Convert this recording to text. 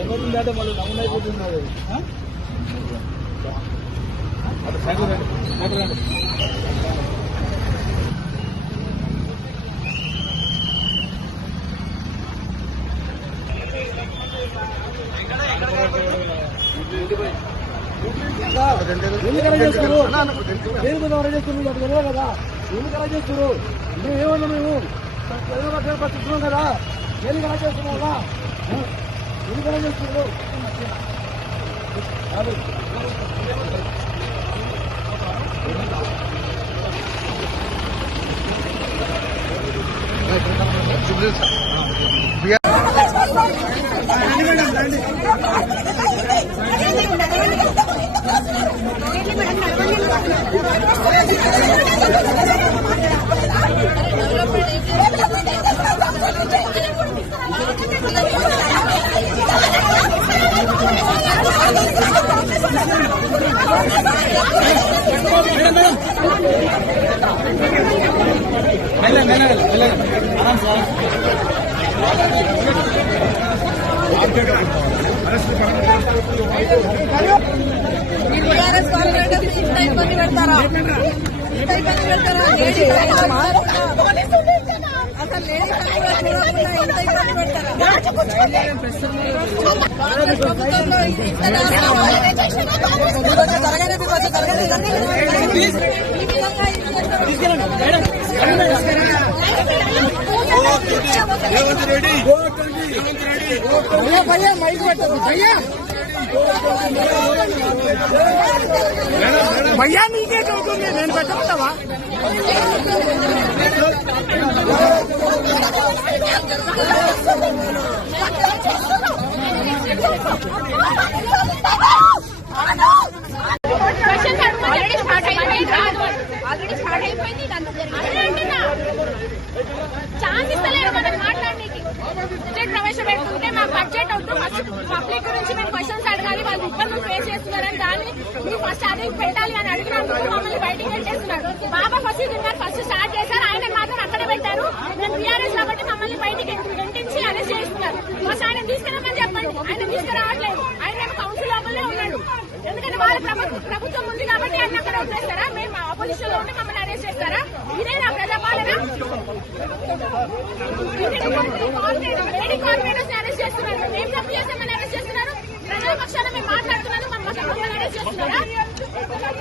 ఏమవుతుందంటే మళ్ళీ నమూనా అయిపోతున్నారు. ఎందుకు అలా చేస్తారు? దేని మీద అలా చేస్తున్నారు? అది తెలియదు కదా. ఎందుకు అలా చేస్తారు? మేము ఏమన్నా మేము పట్టుకున్నాం కదా. ఎందుకు అలా చేస్తున్నాం కదా? ఎందుకు అలా చేస్తున్నారు? ఇబ్బంది పెడతారా? అసలు లేడీ చూడకుండా ఇంత ఇబ్బంది పెడతారా? ప్రభుత్వంలో భయ్యా మైక్ పెట్టదు భయ్యా నీకే చదువుతుంది నేను పెట్టమంటావా? ఆల్రెడీ స్టార్ట్ అయిపోయింది. ఛాన్స్ ఇస్తలేరు మనకి మాట్లాడడానికి. బడ్జెట్ ప్రవేశపెడుతుంటే మా బడ్జెట్ వద్దు, ఫస్ట్ పబ్లిక్ గురించి మేము క్వశ్చన్స్ అడగాలి, వాళ్ళు ఇబ్బందులు ఫేస్ చేస్తున్నారని దాన్ని మీరు ఫస్ట్ అది పెట్టాలి అని అడిగినందుకు మమ్మల్ని బయటికి పెట్టేస్తున్నారు. బాబా ఫసీదుద్దీన్ గారు ఫస్ట్ స్టార్ట్ చేశారు, ఆయన మాత్రం అక్కడే పెట్టారు. మేము టీఆర్ఎస్ కాబట్టి మమ్మల్ని బయటికి వెంటించి అరెస్ట్ చేస్తున్నారు. ఫస్ట్ ఆయన తీసుకురామని చెప్పండి, ఆయన తీసుకురావట్లేదు. ఆయన కౌన్సిల్ లోపలే ఉన్నాడు. ఎందుకంటే వాళ్ళ ప్రభుత్వం ఉంది కాబట్టి ఆయన అక్కడ వదిలేస్తారా? మేము ఆపోజిషన్ లో ఉంటే మమ్మల్ని అరెస్ట్ చేస్తారా? ఇదేనా ప్రజాపాలన? లేడీ కార్పొరేటర్స్ అరెస్ట్ చేస్తున్నారు. మేము తప్పు చేసామని అరెస్ట్ చేస్తున్నారు. ప్రజాపక్షాన మేము మాట్లాడుతున్నాను, మమ్మల్ని అరెస్ట్ చేస్తున్నారా?